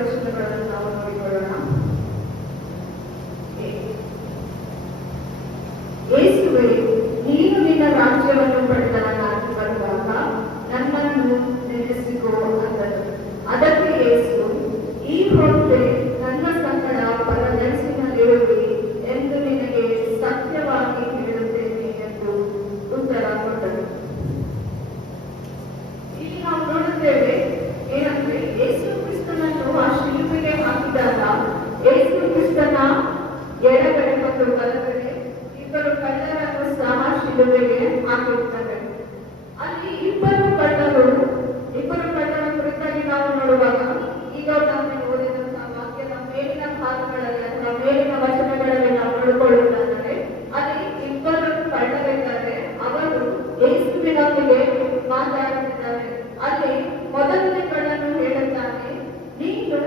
ವಚನಗಳನ್ನು ನಾವು ನೋಡಿಕೊಳ್ಳೋಣ. ಯೇಸುವೇ, ನೀನು ನಿನ್ನ ರಾಜ್ಯವನ್ನು ಪಡೆದವನಾಗಿ ಬರುವಾಗ ನನ್ನನ್ನು ನೆನೆಸಿಕೋ ಅಂದನು. ಅದಕ್ಕೆ ಯೇಸು, ಈ ಹೊತ್ತೇ ನನ್ನ ಸಂಗಡ ಪರದರ್ಶನಲ್ಲಿರುವಿ ಎಂದು ನಿನಗೆ ಸತ್ಯವಾಗಿ ಹೇಳುತ್ತೇನೆ ಎಂದು ಉತ್ತರ ಕೊಟ್ಟನು. ಇಲ್ಲಿ ನಾವು ನೋಡುತ್ತೇವೆ ಏನಂದ್ರೆ, ಯೇಸು ಕ್ರಿಸ್ತನನ್ನು ಆ ಶಿಲುಬೆಗೆ ಹಾಕಿದಾಗ ಯೇಸು ಕ್ರಿಸ್ತನ ಎಡಗಡೆ ಮತ್ತು ಬಲಗಡೆ ಇಬ್ಬರು ಕಳ್ಳರನ್ನು ಸಹ ಶಿಲುಬೆಗೆ ಹಾಕಿರುತ್ತಾರೆ. ಅಲ್ಲಿ ಇಬ್ಬರು ಕಳ್ಳರ ಕುರಿತಾಗಿ ನಾವು ನೋಡುವಾಗ ಈಗ ನಾವು ಓದಿದಂತಹ ವಾಕ್ಯದ ಮೇಲಿನ ಭಾಗಗಳಲ್ಲಿ ಅಥವಾ ಮೇಲಿನ ವಚನಗಳಲ್ಲಿ ನಾವು ನೋಡಿಕೊಳ್ಳುವುದಾದರೆ ಅಲ್ಲಿ ಇಬ್ಬರು ಕಳ್ಳರಿದ್ದಾರೆ. ಅವರು ಯೇಸುವಿನೊಂದಿಗೆ ಮಾತಾಡುತ್ತಿದ್ದಾರೆ. ಅಲ್ಲಿ ಮೊದಲನೇ ಕಳ್ಳನು ಹೇಳುತ್ತಾನೆ, ನೀನು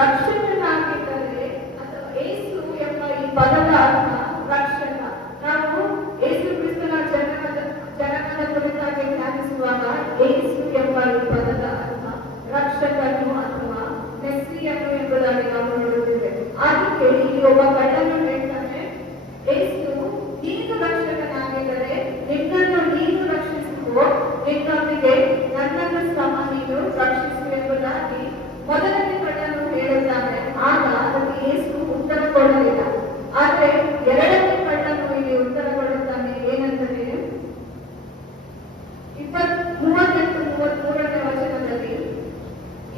ರಕ್ಷಕನಾಗಿದ್ದರೆ, ಅಥವಾ ಯೇಸು ಎಂಬ ಈ ಪದದ ಅರ್ಥ ರಕ್ಷಕ. ನಾವು ಯೇಸು ಕ್ರಿಸ್ತನ ಜನನದ ಕುರಿತಾಗಿ ಧ್ಯಾನಿಸುವಾಗ ಯೇಸು ಎಂಬ ಈ ಪದದ ಅರ್ಥ ರಕ್ಷಕನು ಅಥವಾ ಮೆಸ್ಸಿಯನು ಎಂಬುದಾಗಿ ನಾವು ನೋಡುತ್ತೇವೆ. ಅದಕ್ಕೆ ಇಲ್ಲಿ ಒಬ್ಬ ಕಳ್ಳನು ಹೇಳ್ತಾನೆ, ಯೇಸು ನೀನು ರಕ್ಷಕನಾಗಿದ್ದರೆ ನಿನ್ನನ್ನು ನೀನು ರಕ್ಷಿಸುವ, ನಿನ್ನೊಂದಿಗೆ ನನ್ನನ್ನು ಸಹ ನೀನು ರಕ್ಷಿಸು ಎಂಬುದಾಗಿ ಮೊದಲನೇ ಕಳ್ಳನು ಹೇಳುತ್ತಾನೆ. ಆಗ ಅದಕ್ಕೆ ಯೇಸು ಉತ್ತರ ಕೊಡಲಿಲ್ಲ. ಆದರೆ ಎರಡನೇ ಕಳ್ಳನು ಇಲ್ಲಿ ಉತ್ತರ ಕೊಡುತ್ತಾನೆ. ಏನಂದರೆ 38-33ನೇ ವಚನದಲ್ಲಿ,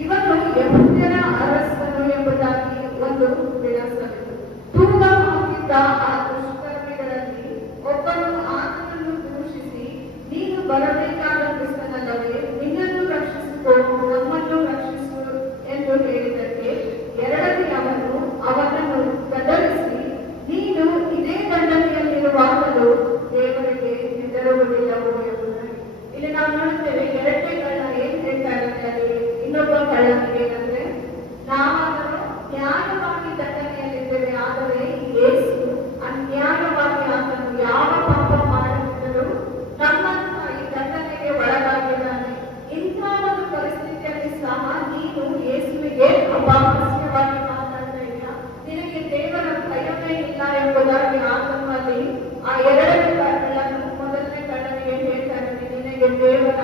ಇವನು ಯೆಹೂದ್ಯರ ಅರಸನು ಎಂಬುದಾಗಿ ಒಂದು ವಿಳಾಸವಿತ್ತು. ತೂಗ ಹಾಕಿದ್ದ ಆ ದುಷ್ಕರ್ಮಿಗಳಲ್ಲಿ ಒಬ್ಬನು ಆತನನ್ನು ದೂಷಿಸಿ, ನೀನು ಬರಬೇಕಾದ ಕ್ರಿಸ್ತನಲ್ಲವೇ, ನಿನ್ನನ್ನು ರಕ್ಷಿಸಿಕೋ, ನಮ್ಮನ್ನು ರಕ್ಷಿಸು ಎಂದು ಹೇಳಿದ್ದಕ್ಕೆ ಎರಡನೇ ಅವನನ್ನು ಗದರಿಸಿ, ನೀನು ಇದೇ ದಂಡನೆಯಲ್ಲಿರುವಾಗಲೂ ದೇವರಿಗೆ ಹೆದರುವುದಿಲ್ಲವೋ ಎಂಬುದಾಗಿ. ಇಲ್ಲಿ ನಾವು ನೋಡುತ್ತೇವೆ, ಎರಡನೇ ಕಳ್ಳ ಏನ್ ಹೇಳ್ತಾ ಇರುತ್ತೆ, ಅಲ್ಲಿ ಇನ್ನೊಬ್ಬ ಕಳ್ಳನಿಗೆ ಏನಂದ್ರೆ, ನಾವಾದರೂ ನ್ಯಾಯವಾಗಿ ದಂಡನೆಯಲ್ಲಿದ್ದೇವೆ, ಆದರೆ ಯೇಸು ಅನ್ಯಾಯವಾಗಿ ಆತನು ಯಾವ ಪಾಪ ಮಾಡುತ್ತಿದ್ದರೂ ನಮ್ಮಂತ ಈ ದಂಡನೆಗೆ ಒಳಗಾಗಿದ್ದಾನೆ. ಇಂಥ ಒಂದು ಪರಿಸ್ಥಿತಿಯಲ್ಲಿ ಸಹ ನೀನು ಯೇಸುವಿಗೆ ಅಪಹಾಸ್ಯವಾಗಿ ಮಾತಾಡ್ತಾ ಇಲ್ಲ, ನಿನಗೆ ದೇವರ ಭಯವೇ ಇಲ್ಲ ಎಂಬುದಾಗಿ ಆತನು ಅಲ್ಲಿ ಆ ಎರಡನೇ ಕಳ್ಳನು ಮೊದಲನೇ ಕಳ್ಳನಿಗೆ ಹೇಳ್ತಾ ಇದ್ದಾನೆ, ನಿನಗೆ ದೇವರ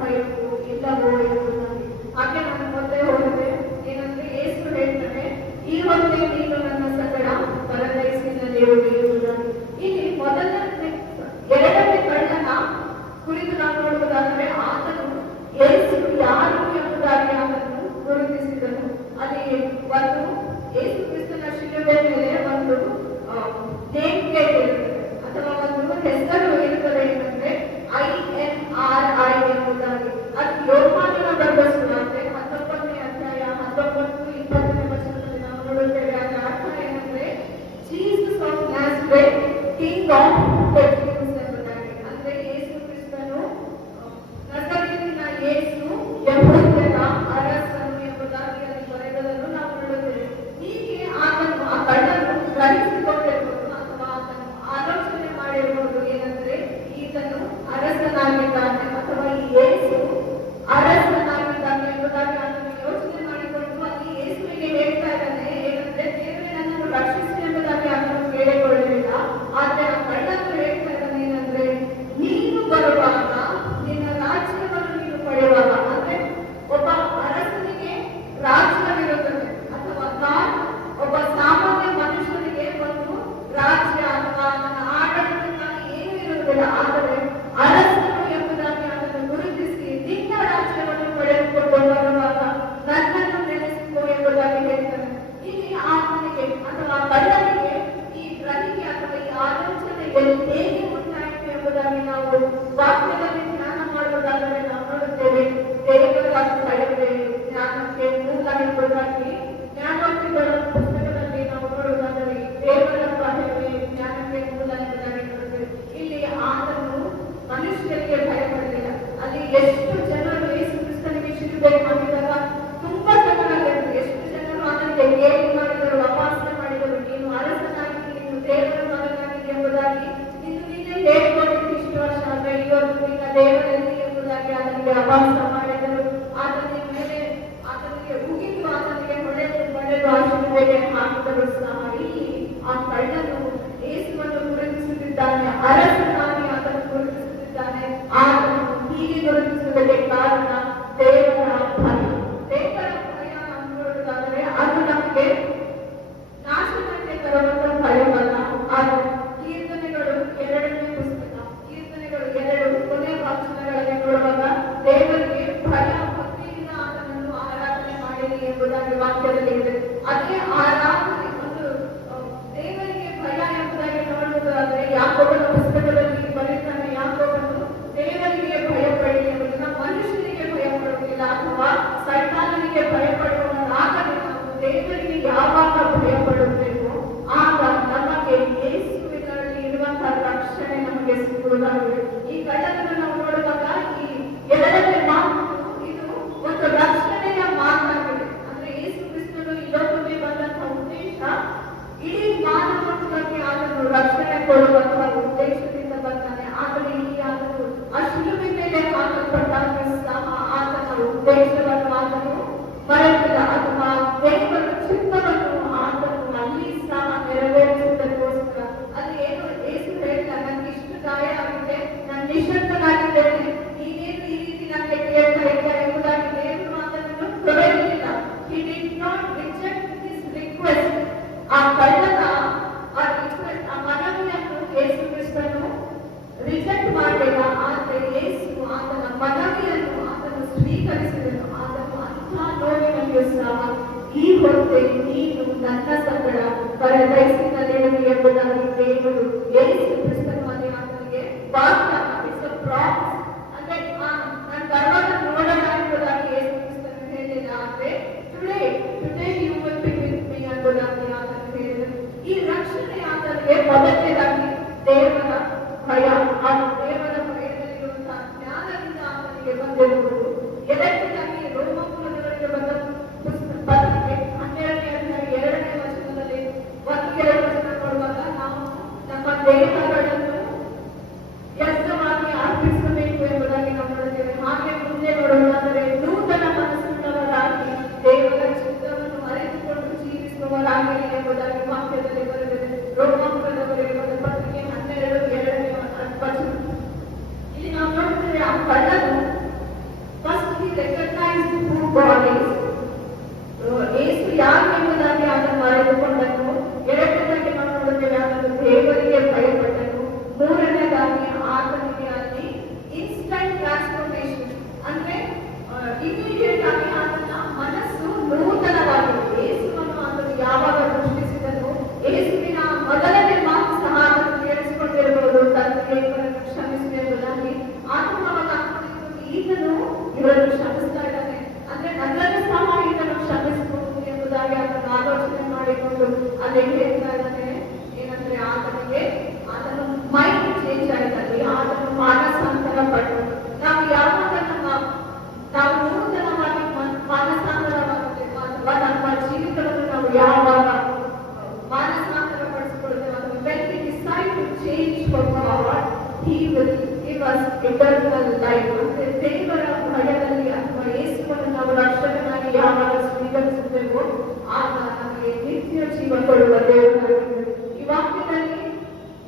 ಭಯವು ಇಲ್ಲವೋ ಎಂಬುದಾಗಿ. ಹಾಗೆ ನಾನು ಮೊದಲೇ ಹೋದರೆ ಏನಂದ್ರೆ, ಯೇಸು ಹೇಳ್ತಾನೆ, ಈ ಹೊತ್ತೇ ನೀನು ನನ್ನ ಸಂಗಡ ಪರದೈಸಿನಲ್ಲಿರುವೆ ಎಂಬುದಾಗಿ. ಇಲ್ಲಿ ಎರಡನೇ ಕಳ್ಳನ ಕುರಿತು ನಾವು ನೋಡುವುದಾದರೆ ಆತನು ಯೇಸು ಯಾರು ಎಂಬುದಾಗಿ ಆತನು ಗುರುತಿಸಿದನು. ಅಲ್ಲಿ ಒಂದು ಯೇಸು ಕ್ರಿಸ್ತನ ಶಿಲುಬೆ ಮೇಲೆ ಒಂದು ನೇಮ್ ಪ್ಲೇಟ್ ಇರುತ್ತದೆ ಅಥವಾ ಒಂದು ಹೆಸರು ಇರುತ್ತದೆ. ಏನಂದ್ರೆ INRI ಎಂಬುದಾಗಿ. ಅದು ಯೋಹಾನನ ಬರೆದ ಸುವಾರ್ತೆ 19ನೇ ಅಧ್ಯಾಯ 19-20ನೇ ವಚನದಲ್ಲಿ ನಾವು ನೋಡುತ್ತೇವೆ. ಅದರ ಅರ್ಥ ಏನಂದ್ರೆ, Jesus of Nazareth, king of the Jews ಎಂಬುದಾಗಿ. ಅಂದ್ರೆ ಯೇಸು ಕ್ರಿಸ್ತನು, ನಜರೇತಿನ ಯೇಸು ಯೆಹೂದ್ಯರ ಅರಸನು ಎಂಬುದಾಗಿ ಅಲ್ಲಿ ಬರೆದದನ್ನು ನಾವು ನೋಡುತ್ತೇವೆ. ಹೀಗೆ ಆತನು ಆ ಕಳ್ಳನು ಗ್ರಹಿಸಿಕೊಂಡಿರಬಹುದು ಅಥವಾ ಆತನು ಆಲೋಚನೆ ಮಾಡಿರಬಹುದು, ಏನಂದ್ರೆ ಈತನು ಅರಸನಾಗಿದ್ದಾನೆ ಅಥವಾ ಈ ಯೇಸು ಅರಸನಾಗಿದ್ದಾನೆ ಎಂಬುದಾಗಿ ಆತನು ಯೋಚನೆ ಮಾಡಿಕೊಂಡು ಅಲ್ಲಿ ಯೇಸುವಿಗೆ ಹೇಳ್ತಾ ಇದ್ದಾನೆ. ಏನಂದ್ರೆ, ದೇವರೇ ನನ್ನನ್ನು ರಕ್ಷಿಸಿ ಎಂಬುದಾಗಿ ಆತನು ಕೇಳಿಕೊಳ್ಳಲಿಲ್ಲ. ಆದ್ರೆ ಆ ಕಳ್ಳನು ಹೇಳ್ತಾ ಇದ್ದಾನೆ ಏನಂದ್ರೆ, ನೀನು ಬರುವಾಗ, ನಿನ್ನ ರಾಜ್ಯವನ್ನು ನೀನು ಪಡೆಯುವಾಗ, ಅಂದ್ರೆ ಒಬ್ಬ ಅರಸನಿಗೆ ರಾಜ್ಯವಿರುತ್ತದೆ ಅಥವಾ ಒಬ್ಬ ಸಾಮಾನ್ಯ ಮನುಷ್ಯನಿಗೆ ಒಂದು ರಾಜ್ಯ ಅಥವಾ ಅವನ ಆಡಳಿತಕ್ಕಾಗಿ ಏನೂ ಇರುವುದಿಲ್ಲ. ಆದರೆ ಅರಸನು ಎಂಬುದಾಗಿ ಅದನ್ನು ಗುರುತಿಸಿ, ನಿನ್ನ ರಾಜ್ಯವನ್ನು ಪಡೆದುಕೊಂಡು ಬರುವಾಗ ನನ್ನನ್ನು ನೆನೆಸಿಕೋ ಎಂಬುದಾಗಿ ಹೇಳ್ತಾನೆ. ಇಲ್ಲಿ ಆತನಿಗೆ ಅಥವಾ ಕಳ್ಳನಿಗೆ ಈ ಗ್ರಹಿಕೆ ಅಥವಾ ಈ ಆಲೋಚನೆ ಹೇಗೆ ಉಂಟಾಯಿತು ಎಂಬುದಾಗಿ ನಾವು ವಾಕ್ಯದಲ್ಲಿ ಧ್ಯಾನ ಮಾಡುವುದಾದರೆ ನಾವು ನೋಡುತ್ತೇವೆ. ದೇವರ ಭಯವೇ ಜ್ಞಾನಕ್ಕೆ ಮೂಲ ಎಂಬುದಾಗಿ ಜ್ಞಾನೋಕ್ತಿಗಳ ಪುಸ್ತಕದಲ್ಲಿ ನಾವು ನೋಡುವುದಾದರೆ ದೇವರ ಭಯವೇ ಜ್ಞಾನಕ್ಕೆ ಮೂಲ ಎಂಬುದಾಗಿ ನೋಡುತ್ತೇವೆ. ಇಲ್ಲಿ ಆತನು ಮನುಷ್ಯರಿಗೆ ಭಯಪಡಲಿಲ್ಲ. ಅಲ್ಲಿ ಎಷ್ಟು ಜನರು ಯೇಸು ಕ್ರಿಸ್ತನಿಗೆ ಶಿಲುಬೆಗೆ ಹಾಕಿದಾಗ ತುಂಬಾ ಜನರಾಗಿದ್ದರು. ಎಷ್ಟು ಜನರು ಆತನಿಗೆ ಗೇಲಿ ಮಾಡಿದರು, ಅಪಹಾಸ್ಯ ಮಾಡಿದರು. ನೀನು ಅರಸನಾಗಿ, ನೀನು ದೇವರ ಮಗನಾಗಿ ಎಂಬುದಾಗಿ ನೀನು ಹೇಳಿಕೊಂಡಿದ್ದು ಇಷ್ಟು ವರ್ಷ, ಆದರೆ ಇವತ್ತು ನಿನ್ನ ದೇವರಲ್ಲಿ ಎಂಬುದಾಗಿ ಆತನಿಗೆ ಅಪಹಾಸ್ಯ ಮಾಡಿದರು. ಆತನಿಗೆ ಉಗಿದು ಆತನಿಗೆ ಹೊಡೆದು ಯೇಸುವಿನನ್ನು ಆ ಶಿಲುಬೆಗೆ ಹಾಕಿದರೂ ಸಹ ಇಲ್ಲಿ ಆ ಕಳ್ಳನು ಯೇಸುವನ್ನು ಗುರುತಿಸುತ್ತಿದ್ದಾನೆ, ಅರಸನಾಗಿ ಆತನು ಗುರುತಿಸುತ್ತಿದ್ದಾನೆ. ಆತನು ಹೀಗೆ ಗುರುತಿಸುವುದಕ್ಕೆ ಕಾರಣ ದೇವರ ಭಯ. ದೇವರ ಭಯ ನೋಡುವುದಾದರೆ ಅದು ನಮಗೆ ನಾಶನಕ್ಕೆ ತರುವಂತ ಭಯವಲ್ಲ. ಅದು ಕೀರ್ತನೆಗಳು 2ನೇ ಪುಸ್ತಕ, ಕೀರ್ತನೆಗಳು 2 ಕೊನೆಯ ವಚನಗಳಲ್ಲಿ ನೋಡುವಾಗ ದೇವರಿಗೆ ಭಯ ಭಕ್ತಿಯಿಂದ ಆತನನ್ನು ಆರಾಧನೆ ಮಾಡಿರಿ ಎಂಬುದಾಗಿ ವಾಕ್ಯದಲ್ಲಿ ಇದೆ. ಅದೇ ಆರಾಧನೆ ಒಂದು ದೇವರಿಗೆ ಭಯ ಎಂಬುದಾಗಿ ನೋಡುವುದಾದರೆ ಯಾಕೋಬನ ಪುಸ್ತಕದಲ್ಲಿ ಬರೆಯುತ್ತಾನೆ, ಯಾಕೋಬನು ದೇವರಿಗೆ ಭಯಪಡಿ ಎಂಬುದನ್ನ ಮನುಷ್ಯನಿಗೆ ಭಯಪಡುವುದಿಲ್ಲ ಅಥವಾ ಸೈತಾನನಿಗೆ ಭಯಪಡುವವರಾಗದೆ ನಾವು ದೇವರಿಗೆ ಯಾವಾಗ ಭಯಪಡುತ್ತೇವೋ ಆಗ ನಮಗೆ ಯೇಸುವಿನಲ್ಲಿ ಇರುವಂತಹ ರಕ್ಷಣೆ ನಮಗೆ ಸಿಗುವುದಾಗಿದೆ. ಈ ಘಟನೆಯನ್ನು ನಾವು ನೋಡುವಾಗ ಈ 2ನೇ ಮಾತು ಇದು ಒಂದು ರಕ್ಷಣೆಯ ಮಾತಾಗಿದೆ. ಅಂದ್ರೆ ಯೇಸು ಕ್ರಿಸ್ತನು ಈ ಲೋಕಕ್ಕೆ ಬಂದಂತಹ ಉದ್ದೇಶ ಇಡೀ ಮಾನವತ್ವಕ್ಕೆ ಆತನು ರಕ್ಷಣೆ ಕೊಡುವಂತಹ ಉದ್ದೇಶದಿಂದ ಬಂದಾನೆ. ಆದರೆ ಇಲ್ಲಿ ಆತನು ಆ ಶಿಲುಬೆ ಮೇಲೆ ಹಾಕಲ್ಪಟ್ಟಾಗ ಸಹ ಆತನ ಉದ್ದೇಶವನ್ನು ಆತನು ಮರೆತಿಲ್ಲ ಅಥವಾ ದೇವರ ಚಿತ್ತವನ್ನು ಆತನು ಅಲ್ಲಿ ಸಹ ನೆರವೇರಿಸುವುದಕ್ಕೋಸ್ಕರ ಅಲ್ಲಿ ಏನು ಯೇಸು ಹೇಳ್ತಾರೆ, ನನಗೆ ಇಷ್ಟು ಗಾಯ ಆಗಿದೆ, ನಾನು ನಿಶಕ್ತನಾಗಿದ್ದೇನೆ, ನೀನೇನು ಈ ರೀತಿ ನನಗೆ ಕೇಳ್ತಾ ಇಲ್ಲ ಎಂಬುದಾಗಿ ದೇವರು ಆತನನ್ನು ತೊರೆಯಲಿಲ್ಲ. He did not reject his request. ಆ ಕಳ್ಳನ ಆ ರಿಕ್ವೆಸ್ಟ್, ಆ ಮನವಿಯನ್ನು ಯೇಸು ಕ್ರಿಸ್ತನು ರಿಜೆಕ್ಟ್ ಮಾಡಲಿಲ್ಲ. ಆದರೆ ಯೇಸು ಆತನ ಮನವಿಯನ್ನು ಆತನು ಸ್ವೀಕರಿಸಿದನು. ಆತನು ಅಂಥ ನೋವಿನಲ್ಲಿಯೂ ಸಹ ಈ ಹೊತ್ತೆ ನೀನು ನನ್ನ ಸಂಗಡ ಪರದೈಸಿನಲ್ಲಿರುವೆ ಎಂಬುದಾಗಿ ದೇವರು ಯೇಸು ಕ್ರಿಸ್ತನು ಅಲ್ಲಿ ಆತನಿಗೆ ವಾಗ್ದಾನ, ಇಟ್ಸ್ ಅ ಪ್ರಾಮಿಸ್. ಅಂದ್ರೆ ನಾನು ಬರುವಾಗ ನೋಡೋಣ ಎಂಬುದಾಗಿ ಯೇಸು ಕ್ರಿಸ್ತನು ಹೇಳಿಲ್ಲ. ಆದರೆ today you will be with me ಎಂಬುದಾಗಿ ಆತನು ಹೇಳಿದನು. ಈ ರಕ್ಷಣೆ ಆತನಿಗೆ ಮೊದಲನೇದಾಗಿ ದೇವರ ಭಯ, ಆ ದೇವರ ಭಯದಲ್ಲಿರುವಂತಹ ಜ್ಞಾನದಿಂದ ಆತನಿಗೆ ಬಂದಿರುವುದು. ಎರಡನೇದಾಗಿ ರೋಮಾಪುರದವರಿಗೆ ಬಂದ ಪತ್ರಿಕೆ 12ನೇ ಅಧ್ಯಾಯ 2ನೇ ವಚನದಲ್ಲಿ 1-2 ವಚನ ನೋಡುವಾಗ ನಾವು ನಮ್ಮ ದೇಹಗಳನ್ನು ವ್ಯರ್ಥವಾಗಿ ಅರ್ಪಿಸಬೇಕು ಎಂಬುದಾಗಿ ನಾವು ನೋಡುತ್ತೇವೆ. ಹಾಗೆ ಮುಂದೆ ನೋಡುವುದಾದರೆ ನೂತನ ಮನಸ್ಸುಳ್ಳವರಾಗಿ ದೇವರ ಚಿತ್ತವನ್ನು ಅರಿತುಕೊಂಡು ಜೀವಿಸುವವರಾಗಿರಿ ಎಂಬುದಾಗಿ ವಾಕ್ಯದಲ್ಲಿ ಬರುತ್ತದೆ. ರೋಮಾಪುರದವರಿಗೆ ಬಂದ ಪತ್ರಿಕೆ 12:2ನೇ ವಚನ. ಇಲ್ಲಿ ನಾವು ನೋಡುತ್ತೇವೆ ಆ ಕಳ್ಳನು first he recognised who God is, ಯೇಸು ಯಾರು ಎಂಬುದಾಗಿ ಆತನು ಅರಿತುಕೊಂಡನು. ಎರಡನೇದಾಗಿ ನಾವು ನೋಡುತ್ತೇವೆ ಆತನು ದೇವರಿಗೆ ಭಯಪಟ್ಟನು. ಮೂರನೇದಾಗಿ ಆತನಿಗೆ ಅಲ್ಲಿ ಇನ್ಸ್ಟಂಟ್ ಟ್ರಾನ್ಸ್ಫಾರ್ಮೇಶನ್, ಅಂದ್ರೆ ಇಮಿಡಿಯೇಟ್ ಆಗಿ ಆತನ ಮನಸ್ಸು ನೂತನವಾಗಿದೆ. ಯೇಸುವನ್ನು ಆತನು ಯಾವಾಗ ದೃಷ್ಟಿಸಿದನು, ಯೇಸುವಿನ ಮೊದಲನೇ ಮಾತು ಸಹ ಆತನು ಕೇಳಿಸಿಕೊಂಡಿರಬಹುದು, ತಂದೆಗೆ ಇವರನ್ನು ಕ್ಷಮಿಸಿ ಎಂಬುದಾಗಿ. ಆತನು ಅವಾಗ ಅನ್ಕೊಂಡಿದ್ದು ಈತನು ಇವರನ್ನು ಕ್ಷಮಿಸ್ತಾ ಇದ್ದಾನೆ, ಅಂದ್ರೆ ನನ್ನನ್ನು ಸಹ ಈತನು ಕ್ಷಮಿಸಬಹುದು ಎಂಬುದಾಗಿ ಆತನು ಆಲೋಚನೆ ಮಾಡಿಕೊಂಡು ಅಲ್ಲಿ ಹೇಳ್ತಾ ಇದ್ದಾನೆ. ಏನಂದ್ರೆ ಆತನು ಮೈಂಡ್ ಚೇಂಜ್ ಆಯ್ತಲ್ಲಿ, ಆತನು ಮಾನಸಾಂತರ ಪಟ್ಟು. ನಾವು ಯಾವಾಗ ನಾವು ನೂತನವಾಗಿ ಮಾನಸಾಂತರವಾಗುತ್ತೇವೆ ಅಥವಾ ನಮ್ಮ ಜೀವಿತವನ್ನು ನಾವು ಯಾವಾಗ ಮಾನಸಾಂತರ ಪಡಿಸಿಕೊಳ್ಳುತ್ತೇವೆ ಅಥವಾ when we decide to change for God, He will give us eternal life. ಅಂದ್ರೆ ದೇವರ ಭಯದಲ್ಲಿ ಅಥವಾ ಯೇಸುವನ್ನು ನಾವು ರಕ್ಷಕನಾಗಿ ಯಾವಾಗ ಸ್ವೀಕರಿಸುತ್ತೇವೋ ಆಗ ನಮಗೆ ನಿತ್ಯ ಜೀವ ಕೊಡುವ ದೇವರಾಗಿದ್ದಾರೆ. ಈ ವಾಕ್ಯದಲ್ಲಿ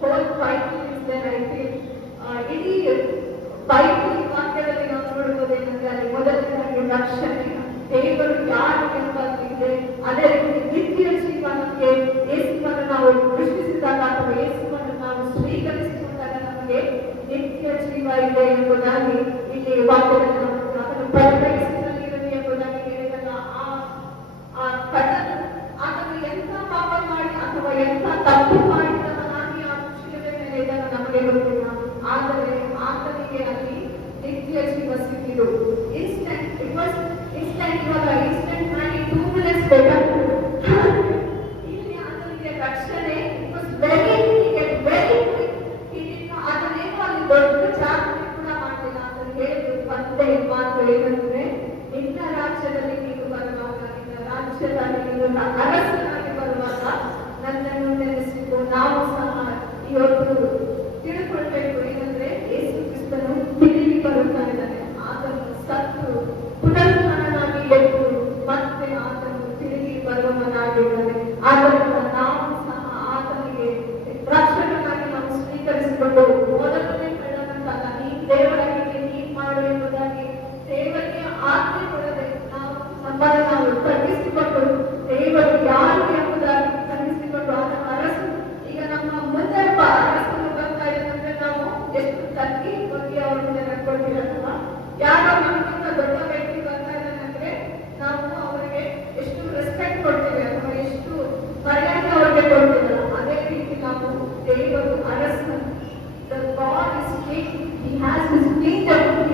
whole Bible is there. I think ಇಡೀ ಬೈಬಲ್ ಈ ವಾಕ್ಯದಲ್ಲಿ ನಾವು ನೋಡುವುದೇನೆಂದ್ರೆ ಅಲ್ಲಿ ಮೊದಲನೇದಾಗಿ ರಕ್ಷಣೆ, ದೇವರು ಯಾರು ಎಂಬುದಿದೆ. ಅದೇ ರೀತಿ ನಿತ್ಯ ಜೀವ ನಮಗೆ ಯೇಸುವನ್ನು ನಾವು ದೃಷ್ಟಿಸಿದಾಗ ಅಥವಾ ಯೇಸುವನ್ನು ನಾವು ಸ್ವೀಕರಿಸಿಕೊಂಡಾಗ ನಮಗೆ ನಿತ್ಯ ಜೀವ ಇದೆ ಎಂಬುದಾಗಿ ಇಲ್ಲಿ ವಾಕ್ಯದಲ್ಲಿ ನೋಡುತ್ತೇವೆ. ಅದನ್ನು ಪರದೈಸಿನಲ್ಲಿರುವೆ ಎಂಬುದಾಗಿ ಹೇಳಿದಾಗ ಆ ಕಳ್ಳನು ಆತನು ಎಂಥ ಪಾಪ ಮಾಡಿ ಅಥವಾ ಎಂಥ ತಪ್ಪು ಮಾಡಿದವನಾಗಿ ಆ ಶಿಲುಬೆ ಮೇಲೆ ಇದ್ದಾಗ ನಮಗೆ ಗೊತ್ತಿಲ್ಲ. ಆದರೆ ಆತನಿಗೆ ಅಲ್ಲಿ ನಿತ್ಯ ಜೀವ ಸಿಕ್ಕಿತು. Instant, it was instant. ಇವಾಗ ಇನ್ಸ್ಟೆಂಟ್ ಮಾಡಿ 2 minutes ಬೇಕಾಗ್ತದೆ. ಇಲ್ಲಿ ಆತನಿಗೆ ರಕ್ಷಣೆ ಇಟ್ ವಾಸ್ ವೆರಿ ಕ್ವಿಕ್. ಆತನೇನು ಅಲ್ಲಿ ದೊಡ್ಡ ಜಾಗೃತಿ ಕೂಡ ಮಾಡಲಿಲ್ಲ. ಆತನು ಹೇಳಿದ್ರು ಒಂದೇ ಮಾತು, ಏನಂದ್ರೆ ನಿನ್ನ ರಾಜ್ಯದಲ್ಲಿ ನೀನು ಬರುವಾಗ, ನಿನ್ನ ರಾಜ್ಯದಲ್ಲಿ ನೀನು ಅರಸನಾಗಿ ಬರುವಾಗ ನನ್ನನ್ನು ನೆನೆಸಿತು. ನಾವು ಸಹ ಇವತ್ತು ತಿಳ್ಕೊಳ್ಬೇಕು, ಏನಂದ್ರೆ ಯೇಸು ಕ್ರಿಸ್ತನು ತಿರುಗಿ ಬರುತ್ತಾ ಇದ್ದಾನೆ. ಆತನು ಸತ್ತು ಪುನರುತ್ಥಾನನಾಗಿ ಎದ್ದು ಮತ್ತೆ ಆತನು ತಿರುಗಿ ಬರುವವನಾಗಿ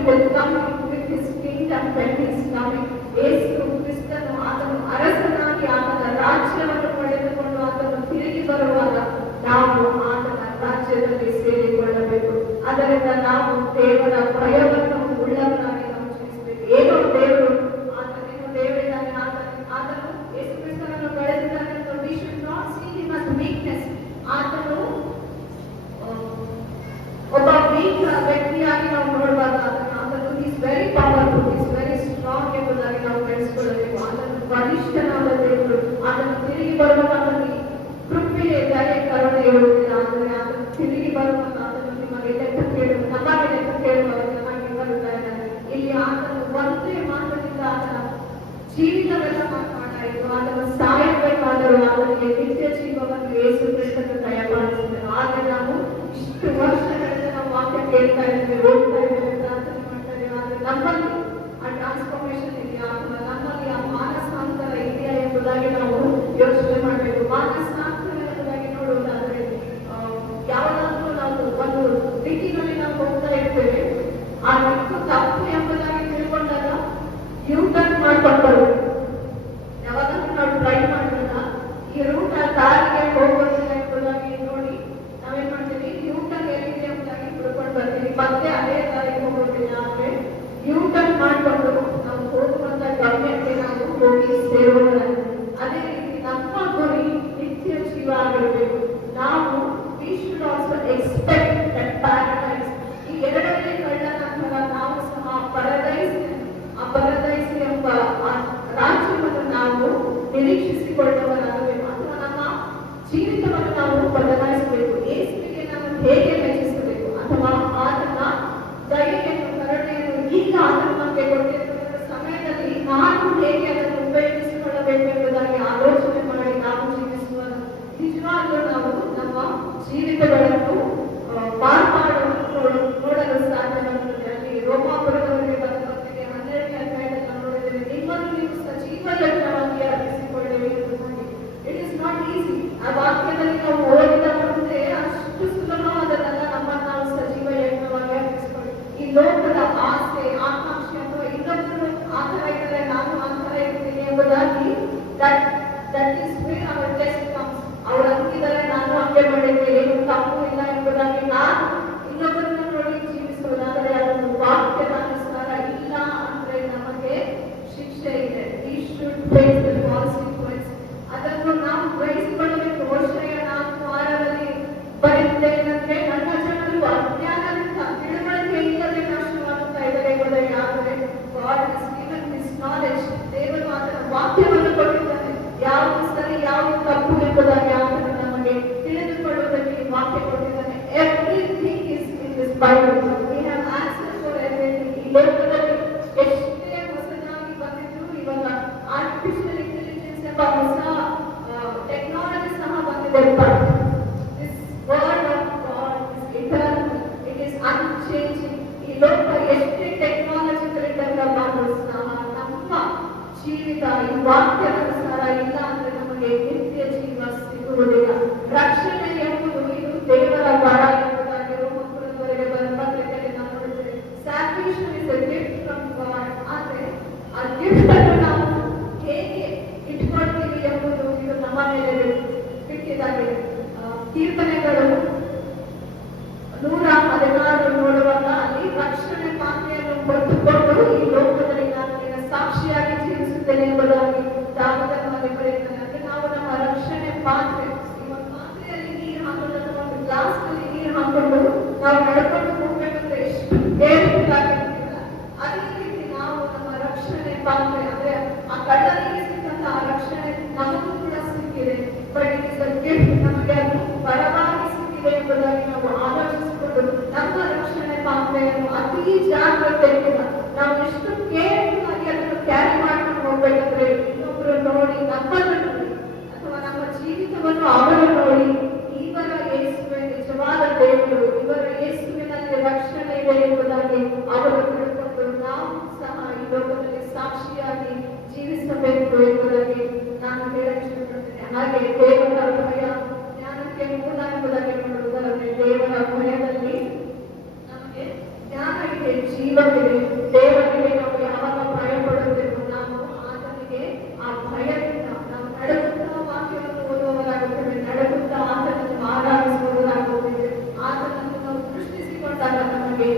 will come with his kingdom when he is coming. ಯೇಸು ಕ್ರಿಸ್ತನು ಆತನು ಅರಸನಾಗಿ ಆತನ ರಾಜ್ಯವನ್ನು ಪಡೆದುಕೊಂಡು ಆತನು ತಿರುಗಿ ಬರುವಾಗ ನಾವು ಆತನ ರಾಜ್ಯದಲ್ಲಿ ಸೇರಿಕೊಳ್ಳಬೇಕು. ಅದರಿಂದ ನಾವು ದೇವರ ಭಯವನ್ನು ಉಳ್ಳವರಾಗಿ ನಾವು ಜೀವಿಸಬೇಕು. ಏನೋ ದೇವರು ಆತನೇನೋ ದೇವರಿದ್ದಾನೆ, ಆತನು ಯೇಸು ಕ್ರಿಸ್ತನನ್ನು ಬೆಳೆದಿದ್ದಾನೆ ಅಂತ we should not see him as weakness. ಆತನು ಒಬ್ಬ ವೀಕ್ ವ್ಯಕ್ತಿಯಾಗಿ ನಾವು ನೋಡಬಾರ್ದು. ಆತನು is very powerful, is very strong ಎಂಬುದಾಗಿ ನಾವು ಬೆಳೆಸಿಕೊಳ್ಳಬೇಕು. ಆತನು ಬಲಿಷ್ಠನಾದ ದೇವರು. ಆತನು ತಿರುಗಿ ಬರುವಾಗ ಕೃಪೆಗೆ ದಯೆ ಕರುಣೆ ಇರುವುದಿಲ್ಲ. ಆದರೆ ಆತನು ತಿರುಗಿ ಬರುವಾಗ ಆತನು ನಿಮಗೆ ಲೆಕ್ಕ ಕೇಳುವ, ನಮಗೆ ಲೆಕ್ಕ ಕೇಳುವವನಾಗಿ ಬರುತ್ತಾ ಇದ್ದಾನೆ. ಇಲ್ಲಿ ಆತನು ಒಂದೇ ಮಾತದಿಂದ ಆತನ ಜೀವಿತವೆಲ್ಲ ಮಾತನಾಡಿತು. ಆತನು ಸಾಯಬೇಕಾದರೂ ಆತನಿಗೆ ನಿತ್ಯ ಜೀವವನ್ನು ಯೇಸು ಕ್ರಿಸ್ತನು ದಯಪಾಲಿಸಿದನು. ಆಗ ನಾವು ಇಷ್ಟು ವರ್ಷಗಳಿಂದ ನಾವು ವಾಕ್ಯ ಕೇಳ್ತಾ ಇದ್ದೇವೆ, ಓದ್ತಾ ಇದ್ದೇವೆ, ಪ್ರಾರ್ಥನೆ ಮಾಡ್ತಾ ಇದ್ದೇವೆ. ಆದರೆ ನಮ್ಮಲ್ಲಿ ಆ ಟ್ರಾನ್ಸ್ಫಾರ್ಮೇಶನ್ ಇದೆಯಾ ಅಥವಾ ನಮ್ಮಲ್ಲಿ ಆ ಮಾನಸಾಂತರ ಇದೆಯಾ ಎಂಬುದಾಗಿ ನಾವು ಯೋಚನೆ ಮಾಡಬೇಕು. ಮಾನಸಾಂತರ ಎಂಬುದಾಗಿ ನೋಡುವುದಾದರೆ ಯಾವುದಾದ್ರೂ ನಾವು ಒಂದು ದಿಕ್ಕಿನಲ್ಲಿ ನಾವು ಹೋಗ್ತಾ ಇರ್ತೇವೆ, ಆ ದಿಕ್ಕು ತಪ್ಪು ಎಂಬುದಾಗಿ ತಿಳ್ಕೊಂಡಾಗ ಯೂ ಟರ್ನ್ ಮಾಡ್ಕೊಂಡು ಬರಬೇಕು. ಯಾವಾಗಲೂ ನಾವು ಟ್ರೈ ಮಾಡಿದಾಗ ಈ ರೂಟ್ ಆ ಕಾರಿಗೆ ಹೋಗೋದಿಲ್ಲ ಎಂಬುದಾಗಿ ನೋಡಿ ನಾವೇನ್ ಮಾಡ್ತೀವಿ, ಯೂ ಟರ್ನ್ ಎಲ್ಲಿದೆ ಎಂಬುದಾಗಿ ತಿಳ್ಕೊಂಡು ಬರ್ತೀವಿ, ಮತ್ತೆ ಅದೇ ದಾರಿಗೆ ಹೋಗೋದಿಲ್ಲ. ಆದ್ರೆ ಯೂ ಟರ್ನ್ ಮಾಡಿಕೊಂಡು ನಾವು ಹೋಗುವಂತ ಗಮ್ಯಕ್ಕೆ ನಾವು ಹೋಗಿ ಸೇರೋಣ. ಅದೇ ರೀತಿ ನಮ್ಮ ಗುರಿ ನಿತ್ಯ ಜೀವ ಆಗಿರಬೇಕು. ನಾವು we should also expect that paradise. ಈ ಎರಡನೇ ಕಳ್ಳ ನಂತರ ನಾವು ಸಹ ಪರದೈಸ್ ಎಂಬ ರಾಜ್ಯವನ್ನು ನಾವು ನಿರೀಕ್ಷಿಸಿಕೊಳ್ಳುವವರಾಗಬೇಕು. ಅಥವಾ ನಮ್ಮ ಜೀವಿತವನ್ನು ನಾವು ಬದಲಾಯಿಸಬೇಕು. ಯೇಸುವಿಗೆ ನಾವು ಹೇಗೆ ಮೆಚ್ಚಿಸಬೇಕು ಅಥವಾ ಆತನ ದಯೆಯನ್ನು ಕರುಣೆಯನ್ನು ಈಗ ಆತನು ನಮಗೆ ಕೊಟ್ಟಿರುವ ಸಮಯದಲ್ಲಿ ನಾನು ಹೇಗೆ ಅದನ್ನು ಉಪಯೋಗಿಸಿಕೊಳ್ಳಬೇಕು ಎಂಬುದಾಗಿ ಆಲೋಚನೆ ಮಾಡಿ ನಾವು ಜೀವಿಸುವ ನಿಜವಾಗ್ಲೂ ನಾವು ನಮ್ಮ ಜೀವಿತಗಳನ್ನು ನೋಡಲು ಸಾಧ್ಯವಾಗುತ್ತದೆ. ಅಲ್ಲಿ ರೋಮಾಪುರದವರಿಗೆ ಬರೆದ ಪತ್ರಿಕೆ 12ನೇ ಅಧ್ಯಾಯದಲ್ಲಿ ನಾವು ನೋಡಿದ್ದೇವೆ, ನಿಮ್ಮನ್ನು ನೀವು ಸಜೀವ ಯಜ್ಞವಾಗಿ ಅರ್ಪಿಸಿಕೊಳ್ಳಿರಿ ಎಂದು ನೋಡಿ. It is not easy. ಆ ವಾಕ್ಯದಲ್ಲಿ ನಾವು ಓದಿದ ಮುಂದೆ ಅಷ್ಟು ಸುಲಭವಾದದಲ್ಲ ನಮ್ಮನ್ನು ನಾವು ಸಜೀವ ಯಜ್ಞವಾಗಿ ಅರ್ಪಿಸಿಕೊಳ್ಳಿ. ಈ ಲೋಕದ ಆಸೆ ಆಕಾಂಕ್ಷೆ ಅಥವಾ ಇನ್ನೊಬ್ಬರು ಆ ಥರ ಇದ್ದರೆ ನಾನು ಆ ಥರ ಇರ್ತೀನಿ ಎಂಬುದಾಗಿ that is where our test comes. ಅವ್ರು ಅಂತಿದ್ದಾರೆ, ನಾನು ಹಂಗೆ ಮಾಡಿದ್ದೆ, ಏನು ತಪ್ಪು ಇಲ್ಲ ಎಂಬುದಾಗಿ ನಾನು ಇನ್ನೊಬ್ಬರನ್ನು ನೋಡಿ ಜೀವಿಸುವುದಾದರೆ ಅದನ್ನು ವಾಕ್ಯದ ಅನುಸಾರ ಇಲ್ಲ ಅಂದ್ರೆ ನಮಗೆ ಶಿಕ್ಷೆ ಇದೆ. We should face the consequence. ಅದನ್ನು ನಾವು ಗ್ರಹಿಸಿಕೊಳ್ಳಬೇಕು. ಹೋಶೇಯ 4:6 ಬರೆಯುತ್ತೇನೆಂದ್ರೆ, ನನ್ನ ಜನರು ಅಜ್ಞಾನದಿಂದ ತಿಳುವಳಿಕೆ ಇಲ್ಲದೆ ನಾಶವಾಗುತ್ತಾ ಇದ್ದಾರೆ ಎಂಬುದಾಗಿ. ಆದರೆ God has given this knowledge. ದೇವರು ಆತನ ವಾಕ್ಯವನ್ನು ಕೊಟ್ಟಿದ್ದಾನೆ, ಯಾವುದು ಸರಿ ಯಾವುದು ತಪ್ಪು ಎಂಬುದಾಗಿ ಆತನು ನಮಗೆ ತಿಳಿದುಕೊಳ್ಳುವುದಕ್ಕೆ ವಾಕ್ಯ ಕೊಟ್ಟಿದ್ದಾನೆ. Everything is in this Bible. We have answers for everything. ಈ ಲೋಕದಲ್ಲಿ ಎಷ್ಟೇ ಹೊಸದಾಗಿ ಬಂದಿದ್ರು, ಇವಾಗ ಆರ್ಟಿಫಿಷಿಯಲ್ ಇಂಟೆಲಿಜೆನ್ಸ್ ಎಂಬ ಹೊಸ ಟೆಕ್ನಾಲಜಿ ಸಹ ಬಂದಿದೆ. But this word of god is eternal, it is unchanging. ಈ ಲೋಕ ಎಷ್ಟೇ ಟೆಕ್ನಾಲಜಿಗಳಿಂದ ಬಂದರೂ ಸಹ ನಮ್ಮ ಜೀವಿತ ಈ ವಾಕ್ಯಾನುಸಾರ ಇಲ್ಲ ಅಂದ್ರೆ ನಮಗೆ ನಿತ್ಯ ಜೀವ ಸಿಗುವುದಿಲ್ಲ. ರಕ್ಷಣೆ ಎಂಬುದು ಇದು ದೇವರ ವರ ಎಂಬುದಾಗಿ ರೋಮಾಪುರದವರೆಗೆ ಬರೆದ ಪತ್ರಿಕೆಯಲ್ಲಿ ನಾವು ನೋಡಿದ್ದೇವೆ. Salvation is A gift from god. ಆದ್ರೆ ಆ ಗಿಫ್ಟ್ ಅನ್ನು ನಾವು ಹೇಗೆ ಇಟ್ಕೊಳ್ತೀವಿ ಎಂಬುದು ಇದು ನಮ್ಮ ಮೇಲೆ ಬಿಟ್ಟಿದ್ದಾಗಿದೆ. ಕೀರ್ತನೆಗಳು 116 ನೋಡುವಾಗ ಅಲ್ಲಿ ರಕ್ಷಣೆ ಪಾತ್ರೆಯನ್ನು ಹೊತ್ತುಕೊಂಡು ಈ ಲೋಕದಲ್ಲಿ ನಾನು ನಿನ್ನ ಸಾಕ್ಷಿಯಾಗಿ ಜೀವಿಸುತ್ತೇನೆ ಎಂಬುದಾಗಿ ದಾವಿದನಲ್ಲಿ ಬರೆಯುತ್ತಾನೆ. ಅಂದ್ರೆ ನಾವು ನಮ್ಮ ರಕ್ಷಣೆ ಪಾತ್ರೆ, ಈ ಒಂದು ಪಾತ್ರೆಯಲ್ಲಿ ನೀರು ಹಾಕೊಂಡು ಅಥವಾ ಒಂದು ಗ್ಲಾಸ್ ನಲ್ಲಿ ನೀರು ಹಾಕೊಂಡು ನಾವು ನಡ್ಕೊಂಡು ಹೋಗ್ಬೇಕಂದ್ರೆ ಎಷ್ಟು ಕೇರ್ಫುಲ್ ಆಗಿರ್ತೀವಲ್ಲ, ಅದೇ ರೀತಿ ನಾವು ನಮ್ಮ ರಕ್ಷಣೆ ಪಾತ್ರೆ ಅಂದ್ರೆ ಆ ಕಳ್ಳನಿಗೆ ಸಿಕ್ಕಂತ ಆ ರಕ್ಷಣೆ ನಮಗೂ ಕೂಡ ಸಿಕ್ಕಿದೆ. But it is a gift. ನಮಗೆ ಅದು ಬರವಾಗಿ ಸಿಕ್ಕಿದೆ ಎಂಬುದಾಗಿ ನಾವು ಆಲೋಚಿಸಿಕೊಂಡು ನಮ್ಮ ರಕ್ಷಣೆ ಪಾತ್ರೆಯನ್ನು ಅತಿ ಜಾಗ್ರತೆಯಿಂದ ನಾವು ಎಷ್ಟು ಕೇರ್ಫುಲ್ ಆಗಿ ಅದನ್ನು ಕ್ಯಾರಿ ಮಾಡ್ಕೊಂಡು ಹೋಗ್ಬೇಕಂದ್ರೆ ಇನ್ನೊಬ್ಬರು ನೋಡಿ ನಮ್ಮನ್ನು ನೋಡಿ ಅಥವಾ ನಮ್ಮ ಜೀವಿತವನ್ನು ಅವರು ನೋಡಿ ಇವರ ಯೇಸುವೆ ನಿಜವಾದ ದೇವರು, ಇವರ ಯೇಸುವಿನಲ್ಲಿ ರಕ್ಷಣೆ ಇದೆ ಎಂಬುದಾಗಿ ಅವರು ತಿಳ್ಕೊಂಡು ನಾವು ಸಹ ಈ ಲೋಕದಲ್ಲಿ ಸಾಕ್ಷಿಯಾಗಿ ಜೀವಿಸಬೇಕು ಎಂಬುದಾಗಿ ನಾನು ಹೇಳಲಿಚ್ಛಿಸುತ್ತೇನೆ. ಹಾಗೆ ದೇವರ ಭಯ ಜ್ಞಾನಕ್ಕೆ ಮೂಲ ಎಂಬುದಾಗಿ ನೋಡುವುದಾದರೆ ದೇವರ ಭಯದಲ್ಲಿ ನಮಗೆ ಜ್ಞಾನ ಇದೆ, ಜೀವವಿದೆ. ದೇವರಿಗೆ ನಾವು ಯಾವಾಗ ಭಯ ಪಡುತ್ತೇವೋ ನಾವು ಆತನಿಗೆ ಆ ಭಯದಿಂದ ನಾವು ನಡುಗುತ್ತಾ ವಾಕ್ಯವನ್ನು ಓದುವವರಾಗುತ್ತೇವೆ, ನಡುಗುತ್ತಾ ಆತನನ್ನು ಆರಾಧಿಸುವವರಾಗುತ್ತೇವೆ. ಆತನನ್ನು ನಾವು ಸೃಷ್ಟಿಸಿಕೊಂಡಾಗ ನಮಗೆ